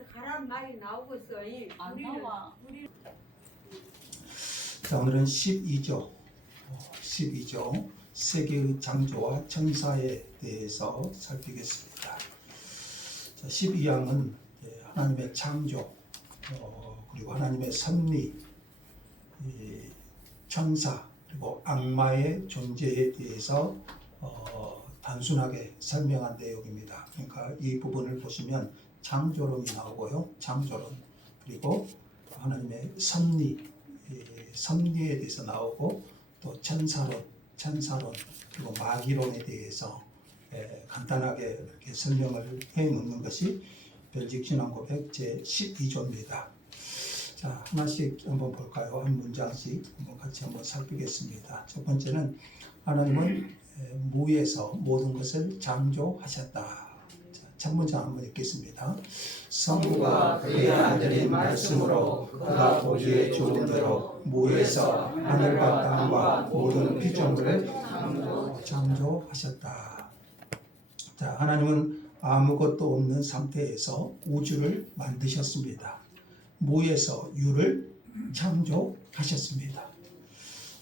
입에서 가란 말이 나오고 있어. 안 우리는 나와. 자, 오늘은 12조 세계의 창조와 천사에 대해서 살피겠습니다. 자, 12장은 하나님의 창조, 그리고 하나님의 섭리, 천사, 그리고 악마의 존재에 대해서 단순하게 설명한 내용입니다. 그러니까 이 부분을 보시면 창조론이 나오고요. 창조론, 그리고 하나님의 섭리, 섭리에 대해서 나오고, 또 천사론, 그리고 마귀론에 대해서 간단하게 이렇게 설명을 해 놓는 것이 별직신앙고백 제12조입니다. 자, 하나씩 한번 볼까요? 한 문장씩 한번 같이 한번 살피겠습니다. 첫 번째는 하나님은 무에서 모든 것을 창조하셨다. 첫 문장 한번 읽겠습니다. 성부가 그의 아들인 말씀으로 그가 보기에 좋은 대로 무에서 하늘과 땅과 모든 피조물을 창조하셨다. 자, 하나님은 아무것도 없는 상태에서 우주를 만드셨습니다. 무에서 유를 창조하셨습니다.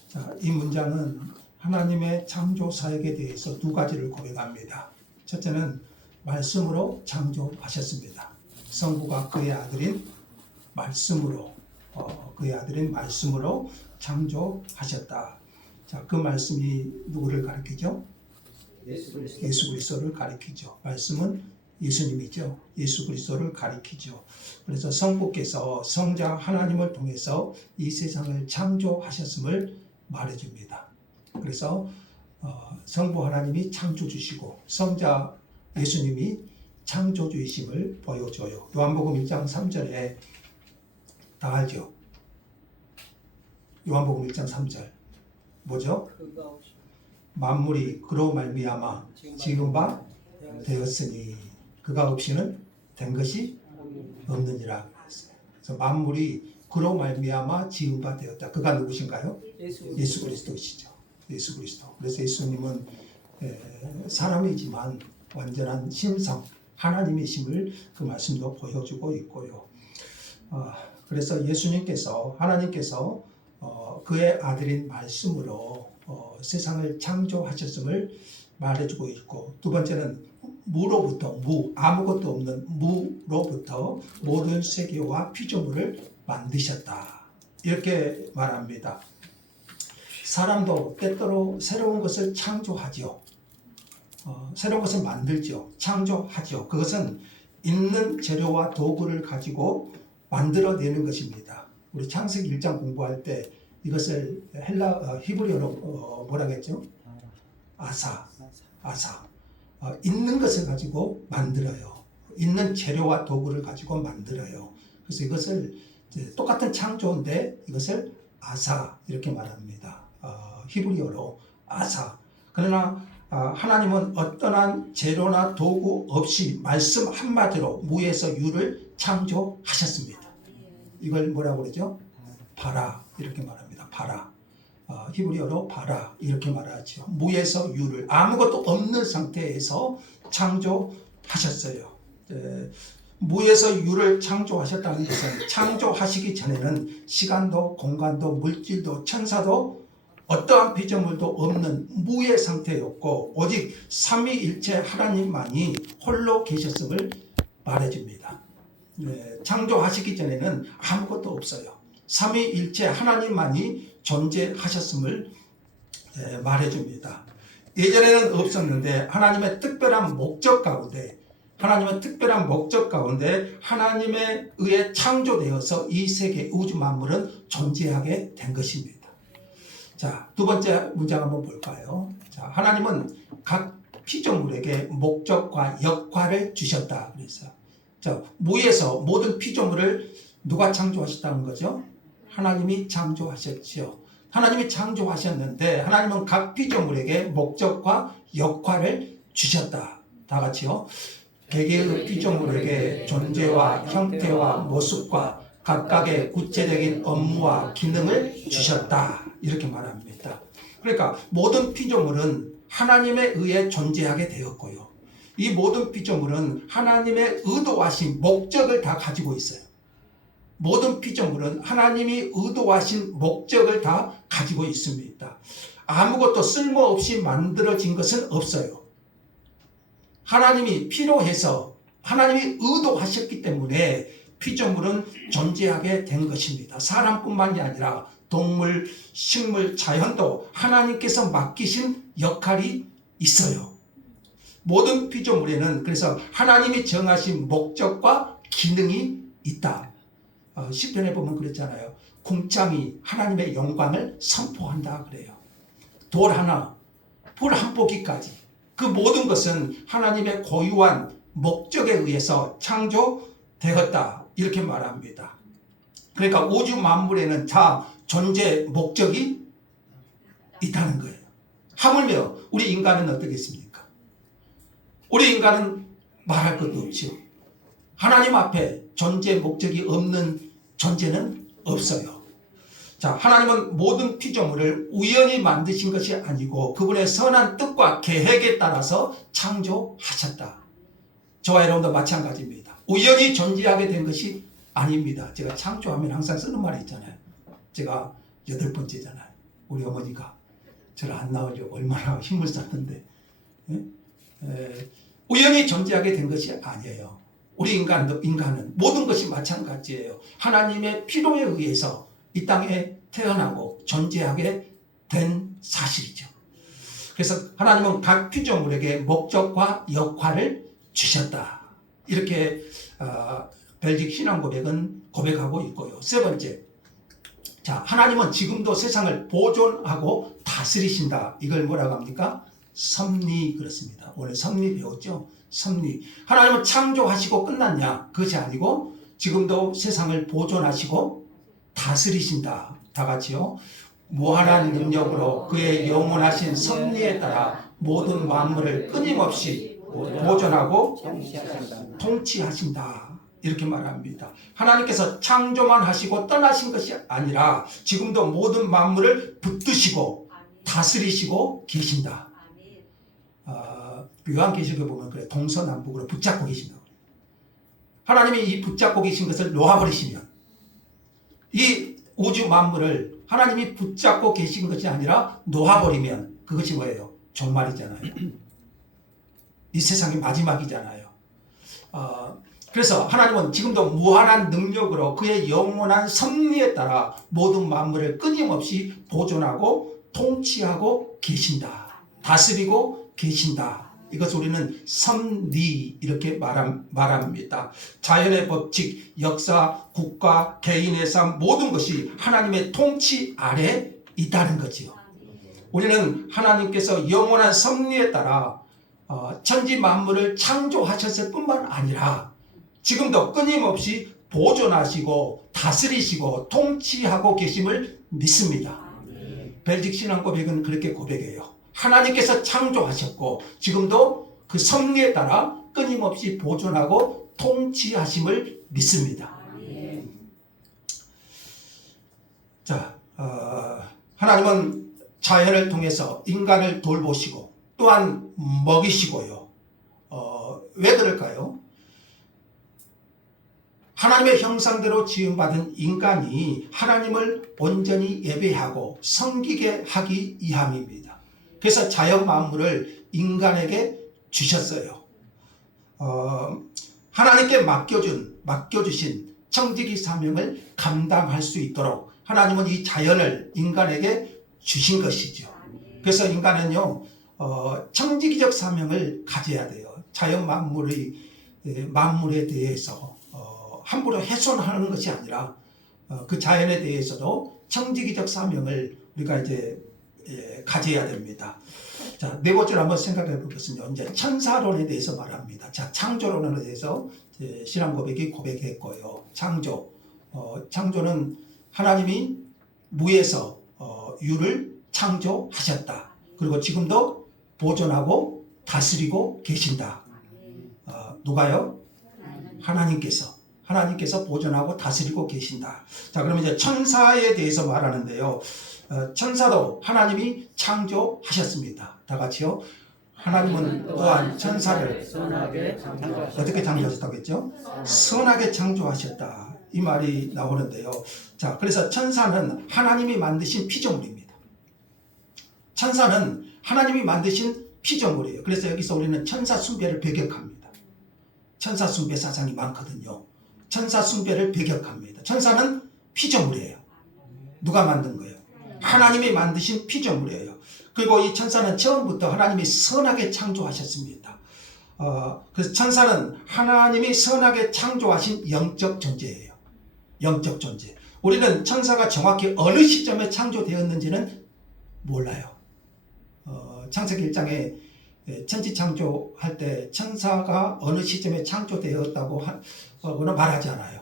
자, 이 문장은 하나님의 창조 사역에 대해서 두 가지를 고백합니다. 첫째는 말씀으로 창조하셨습니다. 성부가 그의 아들인 말씀으로 창조하셨다. 자, 그 말씀이 누구를 가리키죠? 예수 그리스도를 가리키죠. 말씀은 예수님이죠. 예수 그리스도를 가리키죠. 그래서 성부께서 성자 하나님을 통해서 이 세상을 창조하셨음을 말해줍니다. 그래서 성부 하나님이 창조주시고 성자 예수님이 창조주이심을 보여줘요. 요한복음 1장 3절에 다 알죠? 요한복음 1장 3절 뭐죠? 만물이 그로 말미암아 지은 바 되었으니 그가 없이는 된 것이 없느니라. 그래서 만물이 그로 말미암아 지은 바 되었다. 그가 누구신가요? 예수 그리스도시죠. 예수 그리스도. 그래서 예수님은 사람이지만 완전한 신성 하나님이심을 그 말씀도 보여주고 있고요. 그래서 예수님께서 하나님께서 그의 아들인 말씀으로 세상을 창조하셨음을 말해주고 있고, 두 번째는 무로부터 아무것도 없는 무로부터 모든 세계와 피조물을 만드셨다. 이렇게 말합니다. 사람도 때때로 새로운 것을 창조하죠. 새로운 것을 만들죠. 창조하죠. 그것은 있는 재료와 도구를 가지고 만들어내는 것입니다. 우리 창세기 1장 공부할 때 이것을 히브리어로 뭐라고 했죠? 아사. 있는 것을 가지고 만들어요. 있는 재료와 도구를 가지고 만들어요. 그래서 이것을 똑같은 창조인데 이것을 아사 이렇게 말합니다. 히브리어로 아사. 그러나 하나님은 어떠한 재료나 도구 없이 말씀 한마디로 무에서 유를 창조하셨습니다. 이걸 뭐라고 그러죠? 바라 이렇게 말합니다. 바라. 히브리어로 바라 이렇게 말하죠. 무에서 유를 아무것도 없는 상태에서 창조하셨어요. 무에서 유를 창조하셨다는 것은 창조하시기 전에는 시간도 공간도 물질도 천사도 어떠한 피조물도 없는 무의 상태였고 오직 삼위일체 하나님만이 홀로 계셨음을 말해줍니다. 창조하시기 전에는 아무것도 없어요. 삼위일체 하나님만이 존재하셨음을 말해줍니다. 예전에는 없었는데 하나님의 특별한 목적 가운데 하나님에 의해 창조되어서 이 세계 우주 만물은 존재하게 된 것입니다. 자, 두 번째 문장 한번 볼까요? 자, 하나님은 각 피조물에게 목적과 역할을 주셨다. 그래서 자, 무에서 모든 피조물을 누가 창조하셨다는 거죠? 하나님이 창조하셨죠. 하나님이 창조하셨는데 하나님은 각 피조물에게 목적과 역할을 주셨다. 다 같이요. 개개의 피조물에게 존재와 형태와 모습과 각각의 구체적인 업무와 기능을 주셨다. 이렇게 말합니다. 그러니까 모든 피조물은 하나님에 의해 존재하게 되었고요. 이 모든 피조물은 하나님의 의도하신 목적을 다 가지고 있어요. 모든 피조물은 하나님이 의도하신 목적을 다 가지고 있습니다. 아무것도 쓸모없이 만들어진 것은 없어요. 하나님이 필요해서 하나님이 의도하셨기 때문에 피조물은 존재하게 된 것입니다. 사람뿐만이 아니라 동물, 식물, 자연도 하나님께서 맡기신 역할이 있어요. 모든 피조물에는 그래서 하나님이 정하신 목적과 기능이 있다. 시편에 보면 그랬잖아요. 궁창이 하나님의 영광을 선포한다 그래요. 돌 하나, 불 한 포기까지 그 모든 것은 하나님의 고유한 목적에 의해서 창조되었다 이렇게 말합니다. 그러니까 우주 만물에는 다 존재 목적이 있다는 거예요. 하물며 우리 인간은 어떻겠습니까? 우리 인간은 말할 것도 없죠. 하나님 앞에 존재 목적이 없는 존재는 없어요. 자, 하나님은 모든 피조물을 우연히 만드신 것이 아니고 그분의 선한 뜻과 계획에 따라서 창조하셨다. 저와 여러분도 마찬가지입니다. 우연히 존재하게 된 것이 아닙니다. 제가 창조하면 항상 쓰는 말이 있잖아요. 제가 8번째잖아요. 우리 어머니가 저를 안 낳으려고 얼마나 힘을 썼는데 우연히 존재하게 된 것이 아니에요. 우리 인간은 모든 것이 마찬가지예요. 하나님의 필요에 의해서 이 땅에 태어나고 존재하게 된 사실이죠. 그래서 하나님은 각 피조물에게 목적과 역할을 주셨다. 이렇게 벨직 신앙 고백은 고백하고 있고요. 세 번째, 자, 하나님은 지금도 세상을 보존하고 다스리신다. 이걸 뭐라고 합니까? 섭리 그렇습니다. 오늘 섭리 배웠죠? 섭리. 하나님은 창조하시고 끝났냐? 그것이 아니고 지금도 세상을 보존하시고 다스리신다. 다 같이요. 무한한 능력으로 그의 영원하신 섭리에 따라 모든 만물을 끊임없이 보존하고 통치하신다. 이렇게 말합니다. 하나님께서 창조만 하시고 떠나신 것이 아니라 지금도 모든 만물을 붙드시고 다스리시고 계신다. 요한계시록에 보면 그래 동서남북으로 붙잡고 계신다. 하나님이 이 붙잡고 계신 것을 놓아버리시면 이 우주 만물을 하나님이 붙잡고 계신 것이 아니라 놓아버리면 그것이 뭐예요? 종말이잖아요. 이 세상의 마지막이잖아요. 그래서 하나님은 지금도 무한한 능력으로 그의 영원한 섭리에 따라 모든 만물을 끊임없이 보존하고 통치하고 계신다. 다스리고 계신다. 이것을 우리는 섭리 이렇게 말합니다. 자연의 법칙, 역사, 국가, 개인의 삶 모든 것이 하나님의 통치 아래 있다는 거지요. 우리는 하나님께서 영원한 섭리에 따라 천지 만물을 창조하셨을 뿐만 아니라 지금도 끊임없이 보존하시고 다스리시고 통치하고 계심을 믿습니다. 벨직 신앙 고백은 그렇게 고백해요. 하나님께서 창조하셨고 지금도 그 섭리에 따라 끊임없이 보존하고 통치하심을 믿습니다. 자, 하나님은 자연을 통해서 인간을 돌보시고 또한 먹이시고요. 왜 그럴까요? 하나님의 형상대로 지음받은 인간이 하나님을 온전히 예배하고 섬기게 하기 위함입니다. 그래서 자연 만물을 인간에게 주셨어요. 하나님께 맡겨주신 청지기 사명을 감당할 수 있도록 하나님은 이 자연을 인간에게 주신 것이죠. 그래서 인간은요, 청지기적 사명을 가져야 돼요. 자연 만물에 대해서 함부로 훼손하는 것이 아니라 그 자연에 대해서도 청지기적 사명을 우리가 이제 가져야 됩니다. 자, 네 번째로 한번 생각해 보겠습니다. 이제 천사론에 대해서 말합니다. 자, 창조론에 대해서 신앙 고백이 고백했고요. 창조는 하나님이 무에서 유를 창조하셨다. 그리고 지금도 보존하고 다스리고 계신다. 누가요? 하나님께서 보존하고 다스리고 계신다. 자, 그러면 이제 천사에 대해서 말하는데요. 천사도 하나님이 창조하셨습니다. 다 같이요. 하나님은 또한 천사를 선하게 창조하셨다. 어떻게 창조하셨다고 했죠? 선하게 창조하셨다. 이 말이 나오는데요. 자, 그래서 천사는 하나님이 만드신 피조물입니다. 천사는 하나님이 만드신 피조물이에요. 그래서 여기서 우리는 천사 숭배를 배격합니다. 천사 숭배 사상이 많거든요. 천사 숭배를 배격합니다. 천사는 피조물이에요. 누가 만든 거예요? 하나님이 만드신 피조물이에요. 그리고 이 천사는 처음부터 하나님이 선하게 창조하셨습니다. 그래서 천사는 하나님이 선하게 창조하신 영적 존재예요. 영적 존재. 우리는 천사가 정확히 어느 시점에 창조되었는지는 몰라요. 창세기 1장에 천지 창조할 때 천사가 어느 시점에 창조되었다고 하고는 말하지 않아요.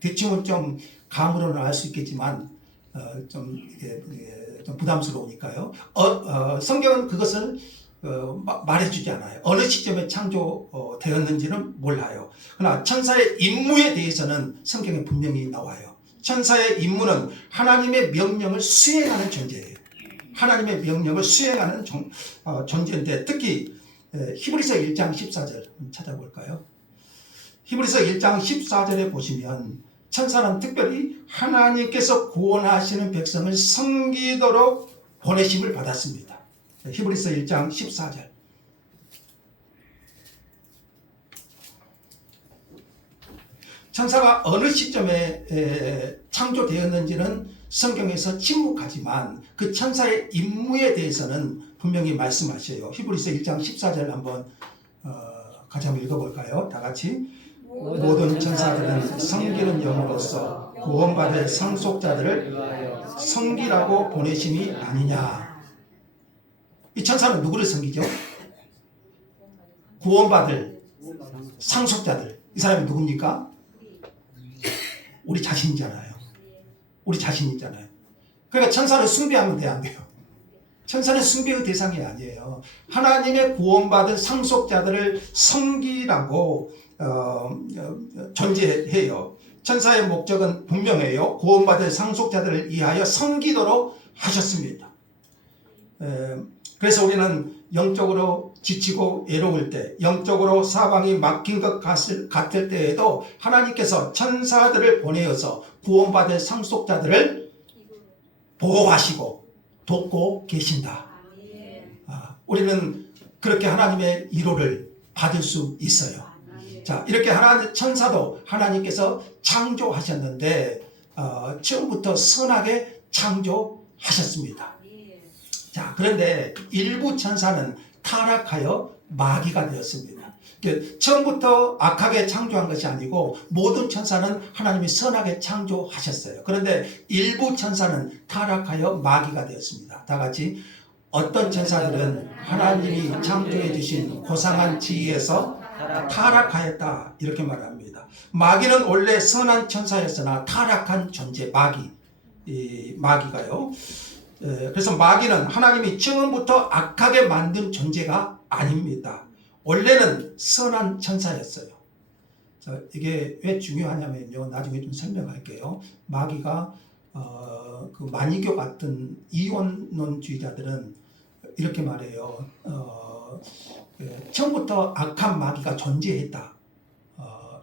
대충은 좀 감으로는 알 수 있겠지만 좀 부담스러우니까요. 성경은 그것을 말해주지 않아요. 어느 시점에 창조되었는지는 몰라요. 그러나 천사의 임무에 대해서는 성경에 분명히 나와요. 천사의 임무는 하나님의 명령을 수행하는 존재예요. 하나님의 명령을 수행하는 존재인데 특히 히브리서 1장 14절 찾아볼까요? 히브리서 1장 14절에 보시면 천사는 특별히 하나님께서 구원하시는 백성을 섬기도록 보내심을 받았습니다. 히브리서 1장 14절. 천사가 어느 시점에 창조되었는지는 성경에서 침묵하지만 그 천사의 임무에 대해서는 분명히 말씀하셔요. 히브리서 1장 14절 한번 같이 한번 읽어볼까요? 다 같이. 모든 천사들은 섬기는 영으로서 구원받을 상속자들을 섬기라고 보내심이 아니냐. 이 천사는 누구를 섬기죠? 구원받을 상속자들. 이 사람이 누굽니까? 우리 자신이잖아요. 우리 자신이잖아요. 그러니까 천사를 숭배하면 돼, 안 돼요? 천사는 숭배의 대상이 아니에요. 하나님의 구원받은 상속자들을 섬기라고 존재해요. 천사의 목적은 분명해요. 구원받을 상속자들을 위하여 섬기도록 하셨습니다. 그래서 우리는 영적으로 지치고 외로울 때, 영적으로 사방이 막힌 것 같을 때에도 하나님께서 천사들을 보내어서 구원받을 상속자들을 보호하시고 돕고 계신다. 우리는 그렇게 하나님의 위로를 받을 수 있어요. 자, 이렇게 천사도 하나님께서 창조하셨는데 처음부터 선하게 창조하셨습니다. 자, 그런데 일부 천사는 타락하여 마귀가 되었습니다. 처음부터 악하게 창조한 것이 아니고 모든 천사는 하나님이 선하게 창조하셨어요. 그런데 일부 천사는 타락하여 마귀가 되었습니다. 다 같이. 어떤 천사들은 하나님이 창조해 주신 고상한 지위에서 타락하였다, 이렇게 말합니다. 마귀는 원래 선한 천사였으나 타락한 존재, 마귀가요. 그래서 마귀는 하나님이 처음부터 악하게 만든 존재가 아닙니다. 원래는 선한 천사였어요. 자, 이게 왜 중요하냐면요, 나중에 좀 설명할게요. 마귀가 그 만이교 같은 이원론주의자들은 이렇게 말해요. 처음부터 악한 마귀가 존재했다.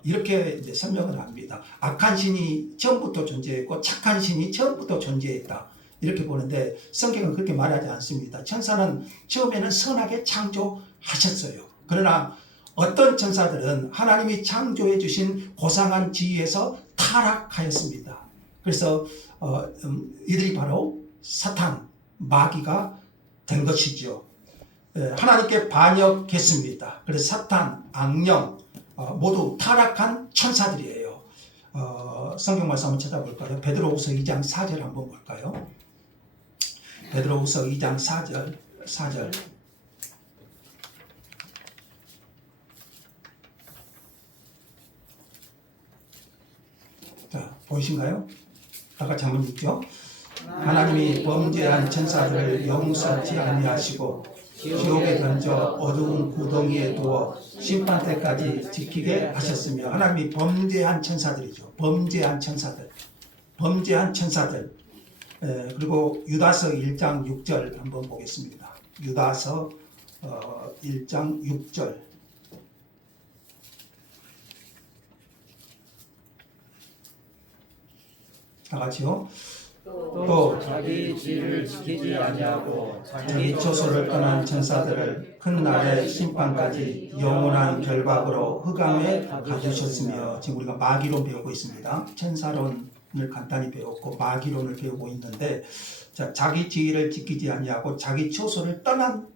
이렇게 이제 설명을 합니다. 악한 신이 처음부터 존재했고 착한 신이 처음부터 존재했다. 이렇게 보는데 성경은 그렇게 말하지 않습니다. 천사는 처음에는 선하게 창조하셨어요. 그러나 어떤 천사들은 하나님이 창조해 주신 고상한 지위에서 타락하였습니다. 그래서 이들이 바로 사탄, 마귀가 된 것이죠. 하나님께 반역했습니다. 그래서 사탄, 악령 모두 타락한 천사들이에요. 성경 말씀 한번 찾아볼까요? 베드로후서 2장 4절 한번 볼까요? 베드로후서 2장 4절. 자, 보이신가요? 다 같이 한번 읽죠. 하나님이 범죄한 천사들을 용서하지 아니하시고 지옥에 던져 어두운 구덩이에 두어 심판 때까지 지키게 하셨으며, 하나님이 범죄한 천사들이죠. 범죄한 천사들. 그리고 유다서 1장 6절 한번 보겠습니다. 유다서 1장 6절 다 같이요. 또 자기 지위를 지키지 아니하고 자기 처소를 떠난 천사들을 큰 날의 심판까지 영원한 결박으로 흑암에 가두셨으며, 지금 우리가 마귀론 배우고 있습니다. 천사론을 간단히 배웠고 마귀론을 배우고 있는데, 자, 자기 지위를 지키지 아니하고 자기 처소를 떠난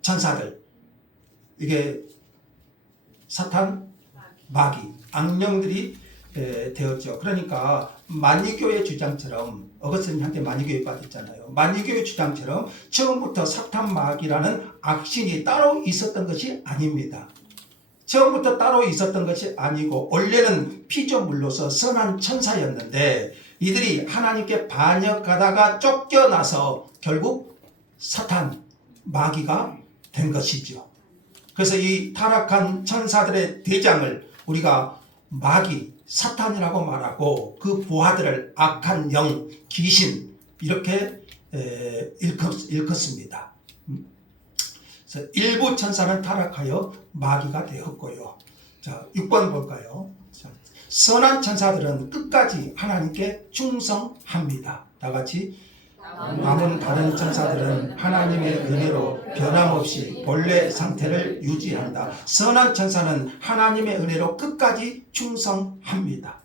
천사들, 이게 사탄, 마귀, 악령들이 되었죠. 그러니까 만유교의 주장처럼, 어거스틴한테 만유교회 받았잖아요. 만유교의 주장처럼 처음부터 사탄, 마귀라는 악신이 따로 있었던 것이 아닙니다. 처음부터 따로 있었던 것이 아니고 원래는 피조물로서 선한 천사였는데 이들이 하나님께 반역하다가 쫓겨나서 결국 사탄, 마귀가 된 것이죠. 그래서 이 타락한 천사들의 대장을 우리가 마귀, 사탄이라고 말하고 그 부하들을 악한 영, 귀신 이렇게 일컫습니다. 그래서 일부 천사는 타락하여 마귀가 되었고요. 자, 6번 볼까요? 자, 선한 천사들은 끝까지 하나님께 충성합니다. 다 같이. 남은 다른 천사들은 하나님의 은혜로 변함없이 본래 상태를 유지한다. 선한 천사는 하나님의 은혜로 끝까지 충성합니다.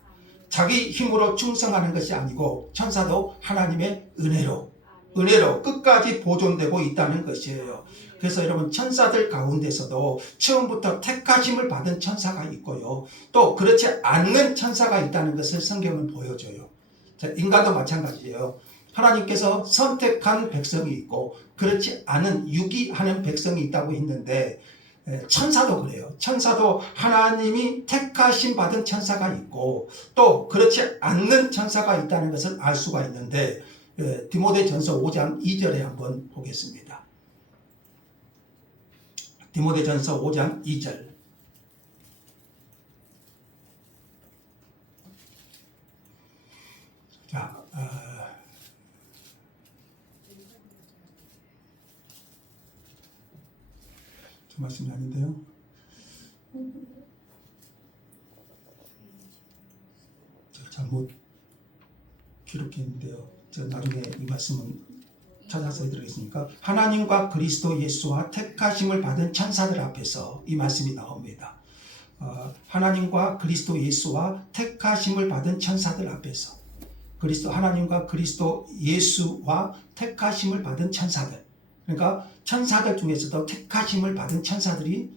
자기 힘으로 충성하는 것이 아니고 천사도 하나님의 은혜로 끝까지 보존되고 있다는 것이에요. 그래서 여러분, 천사들 가운데서도 처음부터 택하심을 받은 천사가 있고요, 또 그렇지 않는 천사가 있다는 것을 성경은 보여줘요. 자, 인간도 마찬가지예요. 하나님께서 선택한 백성이 있고 그렇지 않은 유기하는 백성이 있다고 했는데, 천사도 그래요. 천사도 하나님이 택하심 받은 천사가 있고 또 그렇지 않는 천사가 있다는 것을 알 수가 있는데, 디모데전서 5장 2절에 한번 보겠습니다. 디모데전서 5장 2절. 자, 저 말씀이 아닌데요. 제가 잘못 기록했는데요. 제가 나중에 이 말씀은 찾아서 해드리겠습니까? 하나님과 그리스도 예수와 택하심을 받은 천사들 앞에서 이 말씀이 나옵니다. 하나님과 그리스도 예수와 택하심을 받은 천사들 앞에서, 하나님과 그리스도 예수와 택하심을 받은 천사들, 그러니까 천사들 중에서도 택하심을 받은 천사들이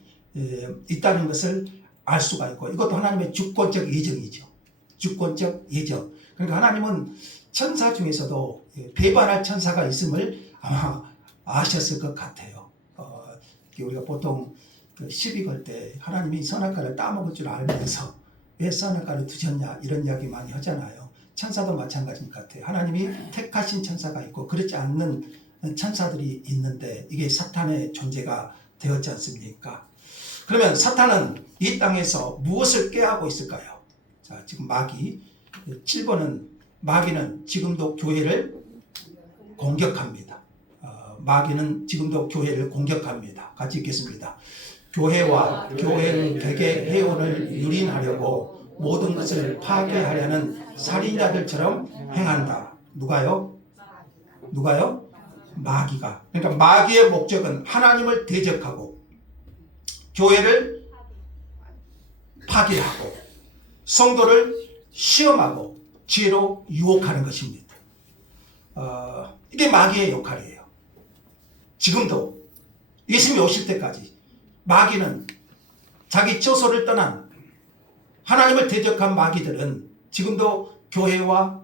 있다는 것을 알 수가 있고, 이것도 하나님의 주권적 예정이죠. 주권적 예정. 그러니까 하나님은 천사 중에서도 배반할 천사가 있음을 아마 아셨을 것 같아요. 우리가 보통 시비 걸 때 하나님이 선악과를 따먹을 줄 알면서 왜 선악과를 두셨냐 이런 이야기 많이 하잖아요. 천사도 마찬가지인 것 같아요. 하나님이 택하신 천사가 있고 그렇지 않는 천사들이 있는데 이게 사탄의 존재가 되었지 않습니까? 그러면 사탄은 이 땅에서 무엇을 꾀하고 있을까요? 자, 지금 마귀 7번은 마귀는 지금도 교회를 공격합니다. 마귀는 지금도 교회를 공격합니다. 같이 읽겠습니다. 교회와 교회 개개 회원을 유린하려고 모든 것을 파괴하려는 살인자들처럼 행한다. 누가요? 마귀가. 그러니까 마귀의 목적은 하나님을 대적하고 교회를 파괴하고 성도를 시험하고 죄로 유혹하는 것입니다. 이게 마귀의 역할이에요. 지금도 예수님이 오실 때까지 마귀는 자기 처소를 떠난 하나님을 대적한 마귀들은 지금도 교회와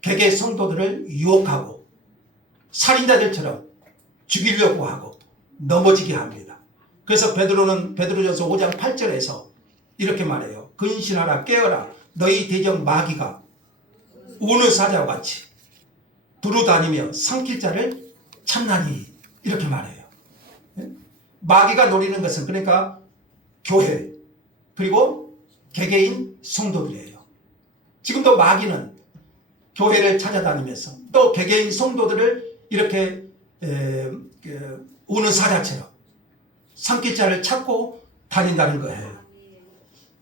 개개 성도들을 유혹하고 살인자들처럼 죽이려고 하고 넘어지게 합니다. 그래서 베드로전서 5장 8절에서 이렇게 말해요. 근신하라, 깨어라. 너희 대적 마귀가 우는 사자와 같이 두루다니며 삼킬 자를 찾나니, 이렇게 말해요. 마귀가 노리는 것은 그러니까 교회 그리고 개개인 성도들이에요. 지금도 마귀는 교회를 찾아다니면서 또 개개인 성도들을 이렇게 우는 사자처럼 산기자를 찾고 다닌다는 거예요.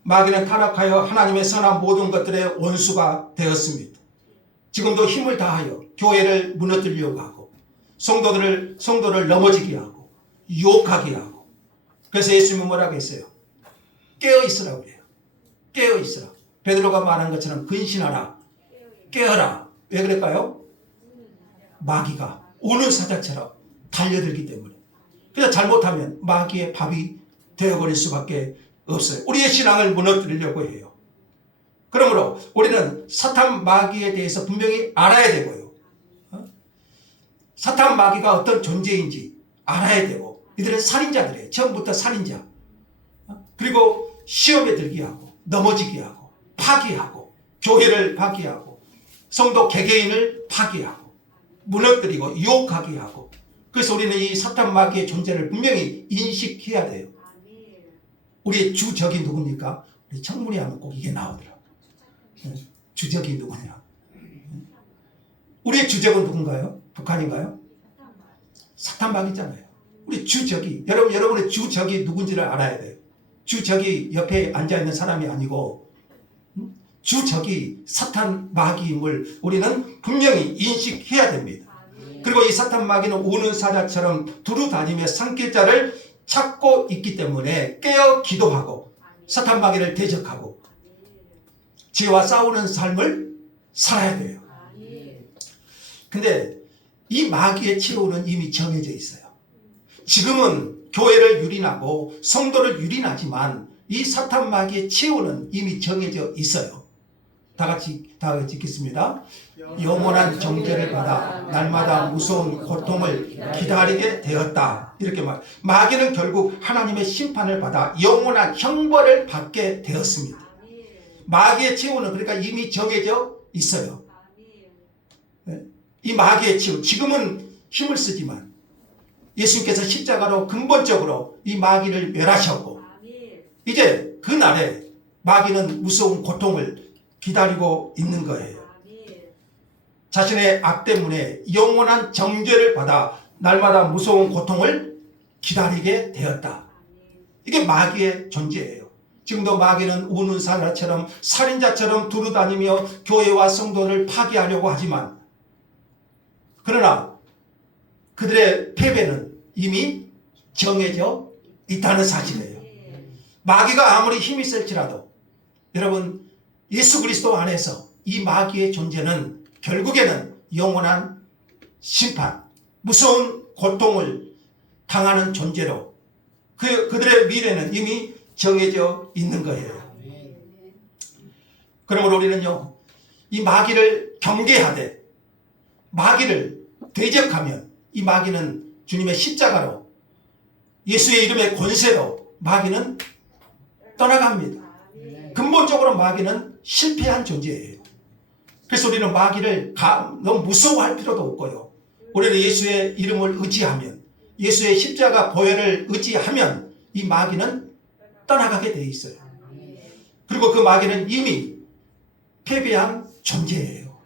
마귀는 타락하여 하나님의 선한 모든 것들의 원수가 되었습니다. 지금도 힘을 다하여 교회를 무너뜨리려고 하고 성도를 넘어지게 하고 유혹하게 하고. 그래서 예수님은 뭐라고 했어요? 깨어 있으라고 그래요. 깨어 있으라. 베드로가 말한 것처럼 근신하라. 깨어라. 왜 그럴까요? 마귀가 우는 사자처럼 달려들기 때문에. 그래서 잘못하면 마귀의 밥이 되어버릴 수밖에 없어요. 우리의 신앙을 무너뜨리려고 해요. 그러므로 우리는 사탄 마귀에 대해서 분명히 알아야 되고요. 사탄 마귀가 어떤 존재인지 알아야 되고, 이들은 살인자들이에요. 처음부터 살인자. 그리고 시험에 들게 하고 넘어지게 하고 파괴하고 교회를 파괴하고 성도 개개인을 파괴하고 무너뜨리고 유혹하게 하고. 그래서 우리는 이 사탄 마귀의 존재를 분명히 인식해야 돼요. 우리의 주적이 누굽니까? 우리 청문회 하면 꼭 이게 나오더라고요. 주적이 누구냐? 우리의 주적은 누군가요? 북한인가요? 사탄 마귀잖아요. 우리 주적이, 여러분의 주적이 누군지를 알아야 돼요. 주적이 옆에 앉아있는 사람이 아니고 주적이 사탄 마귀임을 우리는 분명히 인식해야 됩니다. 그리고 이 사탄 마귀는 우는 사자처럼 두루다니며 산길자를 찾고 있기 때문에 깨어 기도하고 사탄 마귀를 대적하고 죄와 싸우는 삶을 살아야 돼요. 근데 이 마귀의 최후는 이미 정해져 있어요. 지금은 교회를 유린하고 성도를 유린하지만 이 사탄 마귀의 최후는 이미 정해져 있어요. 다 같이 읽겠습니다. 영원한 정죄를 받아 날마다 무서운 고통을 기다리게 되었다. 이렇게 말. 마귀는 결국 하나님의 심판을 받아 영원한 형벌을 받게 되었습니다. 마귀의 최후는 그러니까 이미 정해져 있어요. 이 마귀의 최후, 지금은 힘을 쓰지만 예수님께서 십자가로 근본적으로 이 마귀를 멸하셨고 이제 그 날에 마귀는 무서운 고통을 기다리고 있는 거예요. 자신의 악 때문에 영원한 정죄를 받아 날마다 무서운 고통을 기다리게 되었다. 이게 마귀의 존재예요. 지금도 마귀는 우는 사자처럼 살인자처럼 두루다니며 교회와 성도를 파괴하려고 하지만 그러나 그들의 패배는 이미 정해져 있다는 사실이에요. 마귀가 아무리 힘이 셀지라도 여러분 예수 그리스도 안에서 이 마귀의 존재는 결국에는 영원한 심판, 무서운 고통을 당하는 존재로 그들의 미래는 이미 정해져 있는 거예요. 그러므로 우리는요, 이 마귀를 경계하되 마귀를 대적하면 이 마귀는 주님의 십자가로 예수의 이름의 권세로 마귀는 떠나갑니다. 근본적으로 마귀는 실패한 존재예요. 그래서 우리는 마귀를 너무 무서워할 필요도 없고요. 우리는 예수의 이름을 의지하면 예수의 십자가 보혈을 의지하면 이 마귀는 떠나가게 돼 있어요. 그리고 그 마귀는 이미 패배한 존재예요.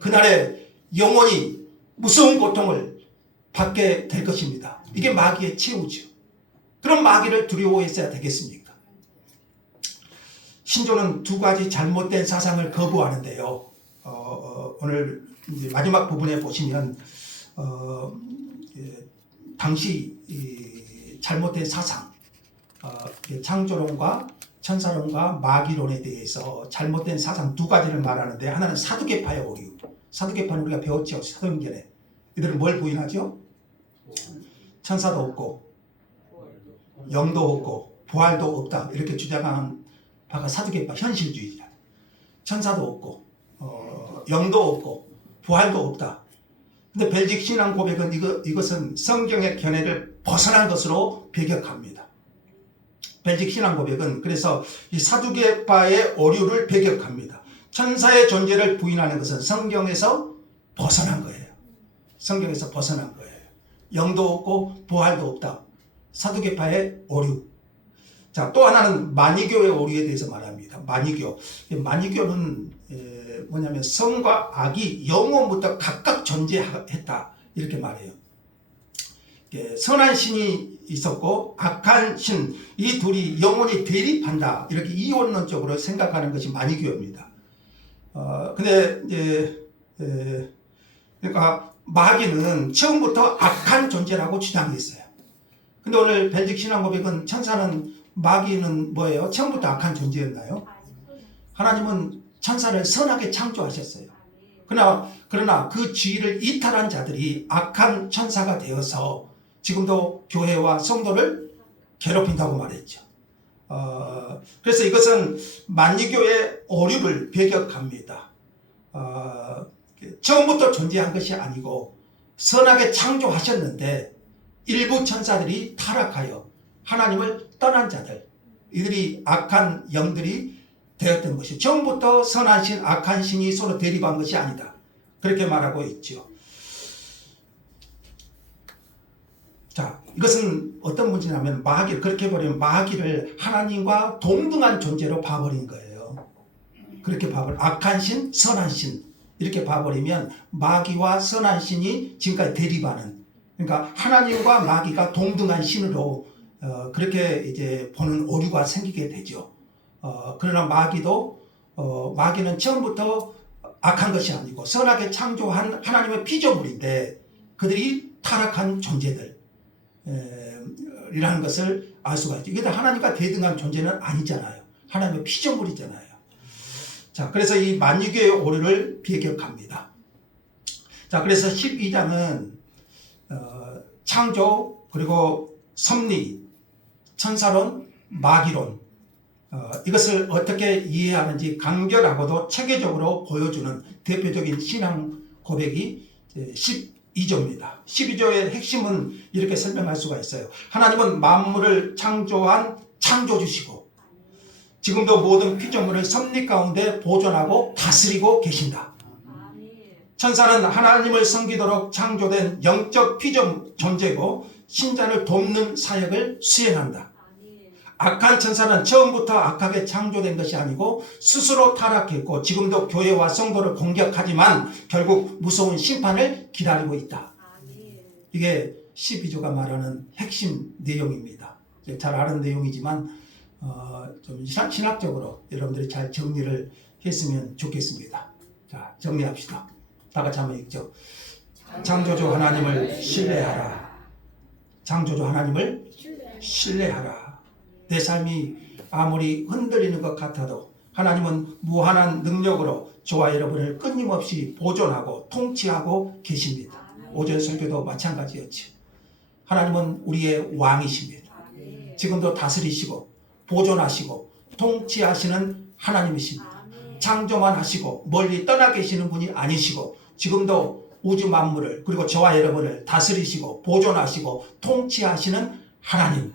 그날에 영원히 무서운 고통을 받게 될 것입니다. 이게 마귀의 최후죠. 그럼 마귀를 두려워했어야 되겠습니까? 신조는 두 가지 잘못된 사상을 거부하는데요. 오늘 이제 마지막 부분에 보시면 당시 잘못된 사상, 창조론과 천사론과 마귀론에 대해서 잘못된 사상 두 가지를 말하는데, 하나는 사두개파의 오류. 사두개파는 우리가 배웠죠. 사도행전에. 이들은 뭘 부인하죠? 천사도 없고 영도 없고 부활도 없다, 이렇게 주장하는 바가 사두개파 현실주의자. 천사도 없고 영도 없고 부활도 없다. 근데 벨직 신앙 고백은 이것은 성경의 견해를 벗어난 것으로 배격합니다. 벨직 신앙 고백은 그래서 이 사두개파의 오류를 배격합니다. 천사의 존재를 부인하는 것은 성경에서 벗어난 거예요. 성경에서 벗어난 거예요. 영도 없고 부활도 없다. 사두개파의 오류. 자, 또 하나는 마니교의 오류에 대해서 말합니다. 마니교는 뭐냐면 성과 악이 영원부터 각각 존재했다, 이렇게 말해요. 선한 신이 있었고 악한 신, 이 둘이 영원히 대립한다, 이렇게 이원론적으로 생각하는 것이 마귀교입니다. 근데 이제 그러니까 마귀는 처음부터 악한 존재라고 주장했어요. 근데 오늘 벨직 신앙고백은 천사는, 마귀는 뭐예요? 처음부터 악한 존재였나요? 하나님은 천사를 선하게 창조하셨어요. 그러나 그 지위를 이탈한 자들이 악한 천사가 되어서 지금도 교회와 성도를 괴롭힌다고 말했죠. 그래서 이것은 만유교의 오류를 배격합니다. 처음부터 존재한 것이 아니고 선하게 창조하셨는데 일부 천사들이 타락하여 하나님을 떠난 자들, 이들이 악한 영들이 되었던 것이, 처음부터 선한 신, 악한 신이 서로 대립한 것이 아니다, 그렇게 말하고 있죠. 자, 이것은 어떤 문제냐면 그렇게 버리면 마귀를 하나님과 동등한 존재로 봐버린 거예요. 그렇게 봐버리면 악한 신, 선한 신 이렇게 봐버리면 마귀와 선한 신이 지금까지 대립하는, 그러니까 하나님과 마귀가 동등한 신으로 그렇게 이제 보는 오류가 생기게 되죠. 그러나 마귀는 처음부터 악한 것이 아니고 선하게 창조한 하나님의 피조물인데 그들이 타락한 존재들 이라는 것을 알 수가 있죠. 이게 하나님과 대등한 존재는 아니잖아요. 하나님의 피조물이잖아요. 자, 그래서 이 만유교의 오류를 배격합니다. 자, 그래서 12장은 창조, 그리고 섭리, 천사론, 마귀론, 이것을 어떻게 이해하는지 간결하고도 체계적으로 보여주는 대표적인 신앙 고백이 12조입니다. 12조의 핵심은 이렇게 설명할 수가 있어요. 하나님은 만물을 창조한 창조주시고 지금도 모든 피조물을 섭리 가운데 보존하고 다스리고 계신다. 천사는 하나님을 섬기도록 창조된 영적 피조 존재고 신자를 돕는 사역을 수행한다. 악한 천사는 처음부터 악하게 창조된 것이 아니고 스스로 타락했고 지금도 교회와 성도를 공격하지만 결국 무서운 심판을 기다리고 있다. 이게 12조가 말하는 핵심 내용입니다. 잘 아는 내용이지만 좀 신학적으로 여러분들이 잘 정리를 했으면 좋겠습니다. 자, 정리합시다. 다 같이 한번 읽죠. 창조주 하나님을 신뢰하라. 창조주 하나님을 신뢰하라. 내 삶이 아무리 흔들리는 것 같아도 하나님은 무한한 능력으로 저와 여러분을 끊임없이 보존하고 통치하고 계십니다. 오전 설교도 마찬가지였죠. 하나님은 우리의 왕이십니다. 지금도 다스리시고 보존하시고 통치하시는 하나님이십니다. 창조만 하시고 멀리 떠나 계시는 분이 아니시고 지금도 우주 만물을 그리고 저와 여러분을 다스리시고 보존하시고 통치하시는 하나님.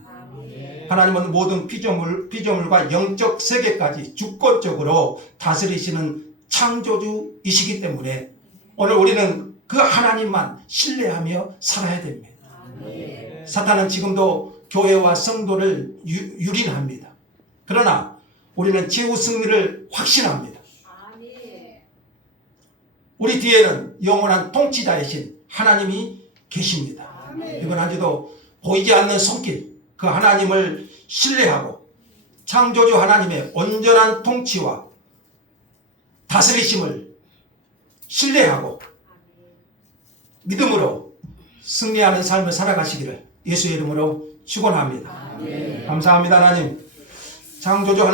하나님은 모든 피조물과 영적 세계까지 주권적으로 다스리시는 창조주이시기 때문에 오늘 우리는 그 하나님만 신뢰하며 살아야 됩니다. 사탄은 지금도 교회와 성도를 유린합니다. 그러나 우리는 최후 승리를 확신합니다. 우리 뒤에는 영원한 통치자이신 하나님이 계십니다. 이번 한 주도 보이지 않는 손길, 그 하나님을 신뢰하고 창조주 하나님의 온전한 통치와 다스리심을 신뢰하고 믿음으로 승리하는 삶을 살아가시기를 예수의 이름으로 축원합니다. 감사합니다. 하나님, 창조주 하나님